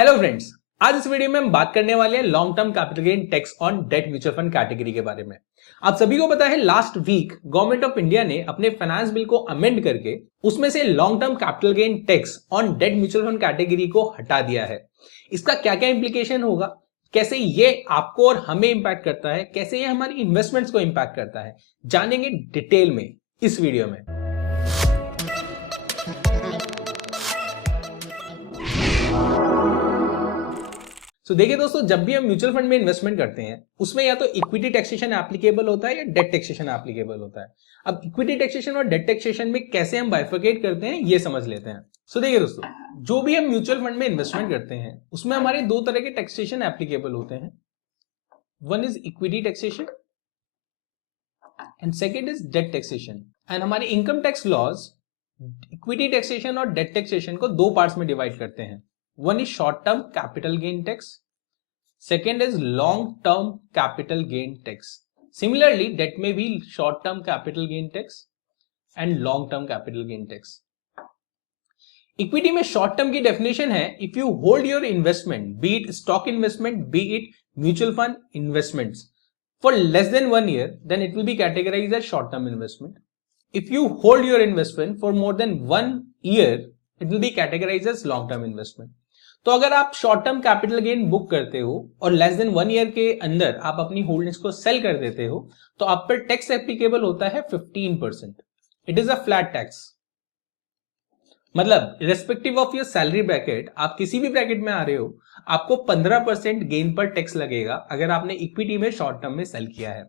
Hello friends, आज इस video में हम बात करने वाले हैं long term capital gain tax on debt mutual fund category के बारे में। आप सभी को पता है last week government of India ने अपने फाइनेंस बिल को अमेंड करके उसमें से long term capital gain tax on debt mutual fund category को हटा दिया है। इसका क्या क्या इंप्लीकेशन होगा, कैसे ये आपको और हमें इंपैक्ट करता है, कैसे ये हमारी इन्वेस्टमेंट्स को इंपैक्ट करता है, जानेंगे डिटेल में इस वीडियो में। तो देखिए दोस्तों, जब भी हम म्यूचुअल फंड में इन्वेस्टमेंट करते हैं उसमें या तो इक्विटी टैक्सेशन एप्लीकेबल होता है या डेट टैक्सेशन एप्लीकेबल होता है। अब इक्विटी टैक्सेशन और डेट टैक्सेशन में कैसे हम बाइफरकेट करते हैं ये समझ लेते हैं। सो देखिए दोस्तों, जो भी हम म्यूचुअल फंड में इन्वेस्टमेंट करते हैं उसमें हमारे दो तरह के टैक्सेशन एप्लीकेबल होते हैं। One is equity taxation and second is debt taxation. And हमारे income tax laws equity taxation और डेट टैक्सेशन को दो पार्ट्स में डिवाइड करते हैं। One is short term capital gain tax. Second is long term capital gain tax. Similarly, debt may be short term capital gain tax and long term capital gain tax. Equity में short term की definition है if you hold your investment, be it stock investment, be it mutual fund investments, for less than 1 year, then it will be categorized as short term investment. If you hold your investment for more than 1 year, it will be categorized as long term investment. तो अगर आप short term capital gain book करते हो और less than 1 year के अंदर आप अपनी होल्डिंग्स को सेल कर देते हो तो आप पर टैक्स एप्लीकेबल होता है 15%। It is a flat tax. मतलब respective of your salary bracket, आप किसी भी ब्रैकेट में आ रहे हो, आपको 15% गेन पर टैक्स लगेगा अगर आपने इक्विटी में शॉर्ट टर्म में सेल किया है।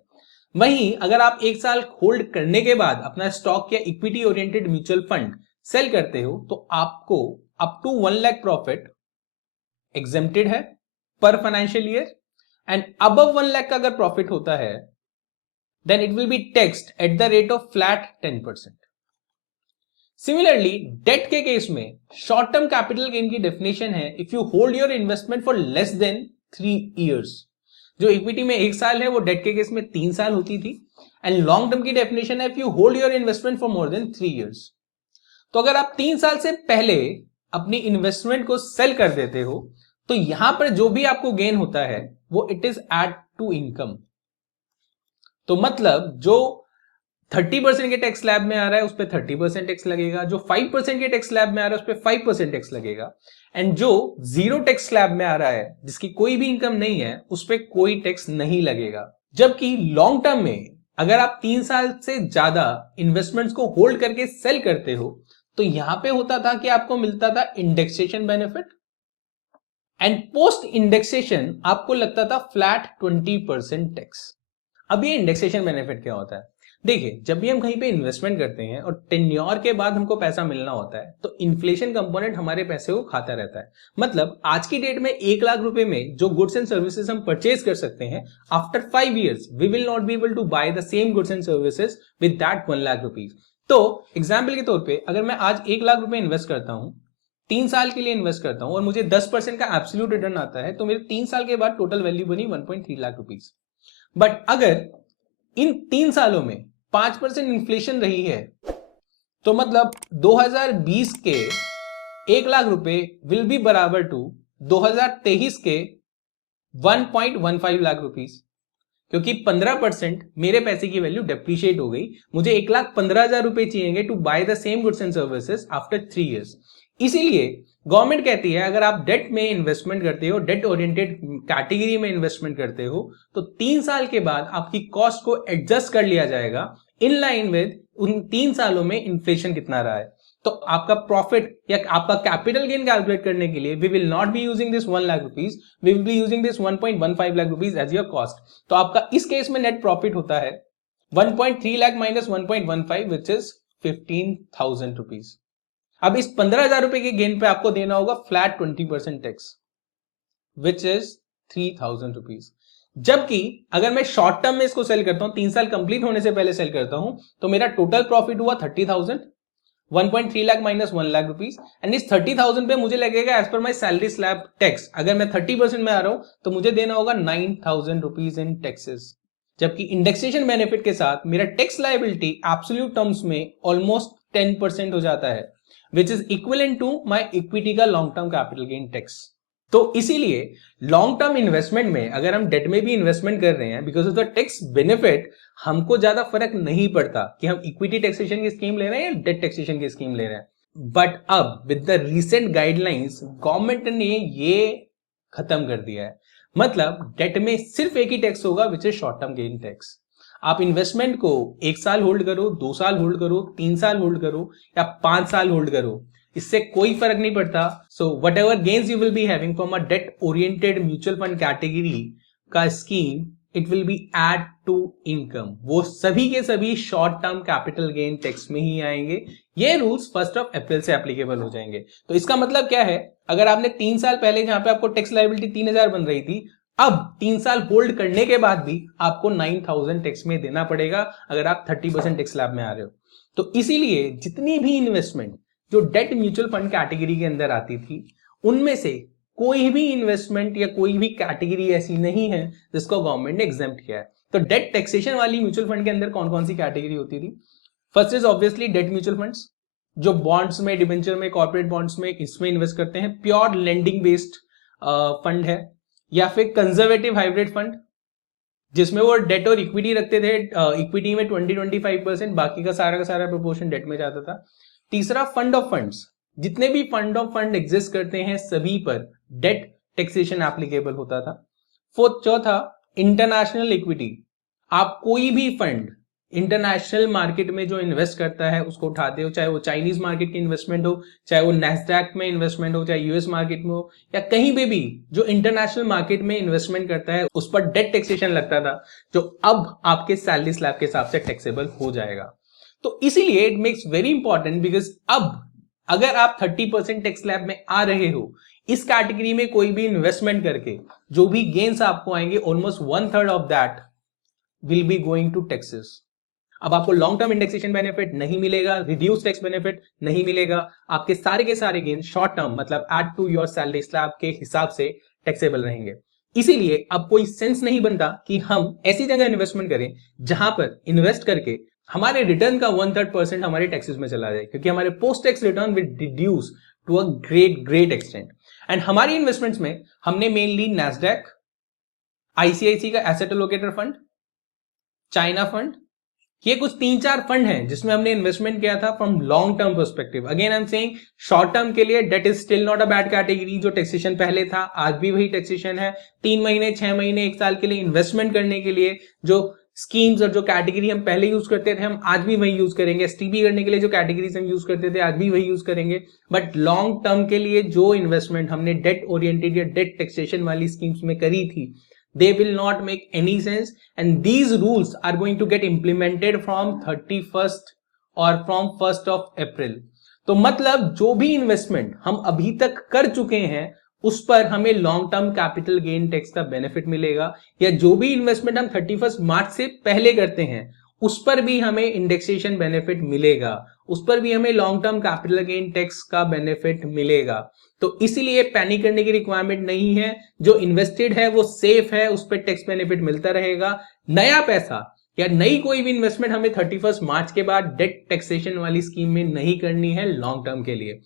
वहीं अगर आप 1 साल होल्ड करने के बाद अपना स्टॉक या equity oriented mutual fund sell करते हो तो आपको up to 1 lakh profit exempted है पर financial year, and above 1 lakh का अगर प्रॉफिट होता है then it will be taxed at the rate of flat 10%। Similarly debt के केस में शॉर्ट टर्म कैपिटल गेन की डेफिनेशन है if you hold your investment for less than 3 years. जो equity में 1 साल है वो डेट के केस में 3 साल होती थी। एंड लॉन्ग टर्म की डेफिनेशन है if you hold your investment for more than 3 years. तो अगर आप 3 साल से पहले अपनी इन्वेस्टमेंट को सेल कर देते हो तो यहां पर जो भी आपको गेन होता है वो it is add to income. तो मतलब जो 30% के टैक्स स्लैब में आ रहा है उस पर 30% टैक्स लगेगा, जो 5% के टैक्स स्लैब में आ रहा है उस पर 5% टैक्स लगेगा, एंड जो 0 टैक्स स्लैब में आ रहा है जिसकी कोई भी इनकम नहीं है उस पर कोई टैक्स नहीं लगेगा। जबकि लॉन्ग टर्म में अगर आप 3 साल से ज्यादा इन्वेस्टमेंट्स को होल्ड करके सेल करते हो तो यहां पे होता था कि आपको मिलता था indexation benefit, and post indexation आपको लगता था फ्लैट 20% टैक्स। अब ये इंडेक्सेशन बेनिफिट क्या होता है? देखिए, जब भी हम कहीं पे इन्वेस्टमेंट करते हैं और टेन्योर के बाद हमको पैसा मिलना होता है तो इन्फ्लेशन कंपोनेंट हमारे पैसे को खाता रहता है। मतलब आज की डेट में 1 लाख रुपए में जो गुड्स एंड सर्विसेज हम परचेज कर सकते हैं, after 5 years we will not be able to buy the same goods and services with that 1 lakh rupees. तो एग्जाम्पल के तौर पर अगर मैं आज 1 लाख रुपए इन्वेस्ट करता हूं, 3 साल के लिए इन्वेस्ट करता हूं और मुझे 10% का एब्सोल्यूट रिटर्न आता है तो मेरे 3 साल के बाद टोटल वैल्यू बनी 1.3 लाख रुपीज। बट अगर इन 3 सालों में 5% इन्फ्लेशन रही है तो मतलब 2020 के 1 लाख रुपए विल बी बराबर टू 2023 के 1.15 लाख रुपीज, क्योंकि 15% मेरे पैसे की वैल्यू डेप्रिशिएट हो गई। मुझे 1,15,000 रुपए चाहिए to buy the same goods and services after 3 years. इसीलिए गवर्नमेंट कहती है अगर आप डेट में इन्वेस्टमेंट करते हो, डेट ओरिएंटेड कैटेगरी में इन्वेस्टमेंट करते हो तो 3 साल के बाद आपकी कॉस्ट को एडजस्ट कर लिया जाएगा इन लाइन विद उन 3 सालों में इन्फ्लेशन कितना रहा है। तो आपका प्रॉफिट या आपका कैपिटल गेन कैलकुलेट करने के लिए we will not be using this 1 lakh rupees, we will be using this 1.15 lakh rupees as your cost. तो आपका इस केस में नेट प्रॉफिट होता है 1.3 lakh minus 1.15 which is 15,000 rupees. अब इस 15,000 रुपए के गेन पे आपको देना होगा flat 20% tax which is 3,000 rupees. जबकि अगर मैं शॉर्ट टर्म में इसको सेल करता हूं, 3 साल कंप्लीट होने से पहले सेल करता हूं, तो मेरा टोटल प्रॉफिट हुआ 30,000, 1.3 lakh minus 1 lakh rupees, and इस 30,000 पे मुझे लगेगा as per my salary slab tax. अगर मैं 30% में आ रहा हूं तो मुझे देना होगा 9,000 रुपीज इन टैक्सेस। जबकि इंडेक्सेशन बेनिफिट के साथ मेरा टैक्स लायबिलिटी एब्सोल्यूट टर्म्स में ऑलमोस्ट 10% हो जाता है, which is equivalent to my equity का long term capital gain tax। तो इसीलिए लॉन्ग टर्म इन्वेस्टमेंट में अगर हम डेट में भी इन्वेस्टमेंट कर रहे हैं, because of the tax benefit, हमको ज्यादा फर्क नहीं पड़ता कि हम इक्विटी टैक्सेशन की स्कीम ले रहे हैं या डेट टैक्सेशन की स्कीम ले रहे हैं। बट अब with the recent guidelines government ने ये खत्म कर दिया है। मतलब डेट में सिर्फ एक ही टैक्स होगा, which is short term gain tax. आप इन्वेस्टमेंट को 1 साल होल्ड करो, 2 साल होल्ड करो, 3 साल होल्ड करो या 5 साल होल्ड करो, इससे कोई फर्क नहीं पड़ता। So whatever gains you will be having from a debt oriented mutual fund category का scheme, it will be add to income. वो सभी के सभी short term capital gain tax में ही आएंगे। ये रूल्स 1 अप्रैल से एप्लीकेबल हो जाएंगे। तो इसका मतलब क्या है, अगर आपने 3 साल पहले जहां पे आपको टैक्स लायबिलिटी 3000 बन रही थी, अब 3 साल होल्ड करने के बाद भी आपको 9000 टैक्स में देना पड़ेगा अगर आप 30% टैक्स स्लैब में आ रहे हो। तो इसीलिए जितनी भी इन्वेस्टमेंट जो डेट म्यूचुअल फंड कैटेगरी के अंदर आती थी, उनमें से कोई भी इन्वेस्टमेंट या कोई भी कैटेगरी ऐसी नहीं है जिसको गवर्नमेंट ने एग्जेम्प्ट किया है। तो डेट टैक्सेशन वाली म्यूचुअल फंड के अंदर कौन कौन सी कैटेगरी होती थी? First is obviously debt mutual funds, जो बॉन्ड्स में, डिबेंचर में, कॉर्पोरेट बॉन्ड्स में, इसमें इन्वेस्ट करते हैं। प्योर लेंडिंग बेस्ड फंड है। या फिर कंजर्वेटिव हाइब्रिड फंड, जिसमें वो डेट और इक्विटी रखते थे, इक्विटी में 20-25%, बाकी का सारा प्रोपोर्शन डेट में जाता था। तीसरा फंड ऑफ फंड्स, जितने भी फंड ऑफ फंड एग्जिस्ट करते हैं सभी पर डेट टैक्सेशन एप्लीकेबल होता था। चौथा इंटरनेशनल इक्विटी, आप कोई भी फंड इंटरनेशनल मार्केट में जो इन्वेस्ट करता है उसको उठाते हो, चाहे वो चाइनीज मार्केट की इन्वेस्टमेंट हो, चाहे वो नैस्डैक में इन्वेस्टमेंट हो, चाहे यूएस मार्केट में हो, या कहीं पे भी जो इंटरनेशनल मार्केट में इन्वेस्टमेंट करता है उस पर डेट टैक्सेशन लगता था, जो अब आपके सैलरी स्लैब के हिसाब से टैक्सेबल हो जाएगा। तो इसीलिए it makes very important, because अब अगर आप 30% टैक्स स्लैब में आ रहे हो, इस कैटेगरी में कोई भी इन्वेस्टमेंट करके जो भी गेन्स आपको आएंगे, almost 1/3 of that will be going to taxes. अब आपको लॉन्ग टर्म इंडेक्सेशन बेनिफिट नहीं मिलेगा, रिड्यूस टैक्स बेनिफिट नहीं मिलेगा, आपके सारे गेन शॉर्ट टर्म मतलब add to your salary slab के हिसाब से टैक्सेबल रहेंगे। इसीलिए अब कोई सेंस नहीं बनता कि हम ऐसी जगह इन्वेस्टमेंट करें जहां पर इन्वेस्ट करके हमारे रिटर्न का 1/3% हमारे टैक्सेस में चला जाए, क्योंकि हमारे post tax return will reduce to a great extent. And हमारी इन्वेस्टमेंट्स में हमने मेनली नैस्डैक, आईसीआईसी का asset allocator fund, China fund, ये कुछ 3-4 फंड हैं जिसमें हमने इन्वेस्टमेंट किया था from long term perspective. Again I am saying, short term के लिए debt is still not a bad category. जो टैक्सेशन पहले था आज भी वही टैक्सेशन है। 3 महीने, 6 महीने, 1 साल के लिए इन्वेस्टमेंट करने के लिए जो स्कीम्स और जो कैटेगरी हम पहले यूज करते थे, हम आज भी वही यूज करेंगे। एसटीपी करने के लिए जो कैटेगरीज हम यूज करते थे, आज भी वही यूज करेंगे। बट लॉन्ग टर्म के लिए जो इन्वेस्टमेंट हमने डेट ओरिएंटेड या डेट टैक्सेशन वाली स्कीम्स में करी थी, they will not make any sense, and these rules are going to get implemented from 31st or from 1st of April। तो मतलब जो भी इन्वेस्टमेंट हम अभी तक कर चुके हैं उस पर हमें long term capital gain tax का बेनिफिट मिलेगा, या जो भी इन्वेस्टमेंट हम 31 मार्च से पहले करते हैं उस पर भी हमें इंडेक्सेशन बेनिफिट मिलेगा, उस पर भी हमें long term capital gain tax का बेनिफिट मिलेगा। तो इसीलिए पैनिक करने की रिक्वायरमेंट नहीं है। जो इन्वेस्टेड है वो सेफ है, उस पर टैक्स बेनिफिट मिलता रहेगा। नया पैसा या नई कोई भी इन्वेस्टमेंट हमें 31 मार्च के बाद डेट टैक्सेशन वाली स्कीम में नहीं करनी है लॉन्ग टर्म के लिए।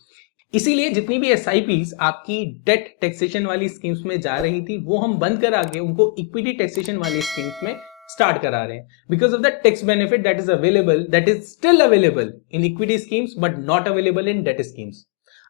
इसीलिए जितनी भी एसआईपीज आपकी डेट टैक्सेशन वाली स्कीम्स में जा रही थी, वो हम बंद करा के उनको इक्विटी टैक्सेशन वाली स्कीम्स में स्टार्ट करा रहे हैं, because of the tax benefit that is available, that is still available in equity schemes but not available in debt schemes.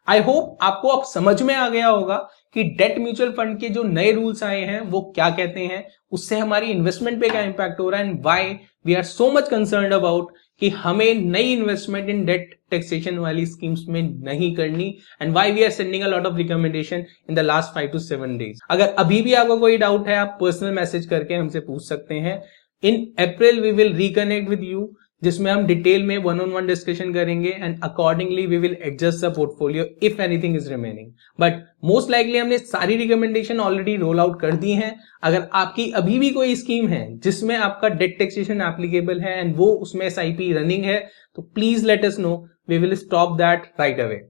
I hope आपको अब समझ में आ गया होगा कि डेट म्यूचुअल फंड के जो नए रूल्स आए हैं वो क्या कहते हैं, उससे हमारी इन्वेस्टमेंट पे क्या इंपैक्ट हो रहा है, and why we are so much concerned about कि हमें नई इन्वेस्टमेंट इन डेट टैक्सेशन वाली स्कीम्स में नहीं करनी, and why we are sending a lot of recommendation in the last 5 to 7 days। अगर अभी भी आपको कोई डाउट है, आप पर्सनल मैसेज करके हमसे पूछ सकते हैं। In April we will reconnect with you, जिसमें हम डिटेल में 1-on-1 डिस्कशन करेंगे, and accordingly we will adjust the portfolio if anything is remaining. But most likely हमने सारी रिकमेंडेशन ऑलरेडी रोल आउट कर दी हैं। अगर आपकी अभी भी कोई स्कीम है जिसमें आपका डेट टैक्सेशन एप्लीकेबल है एंड वो उसमें एसआईपी रनिंग है, तो please let us know, we will stop that right away.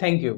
Thank you.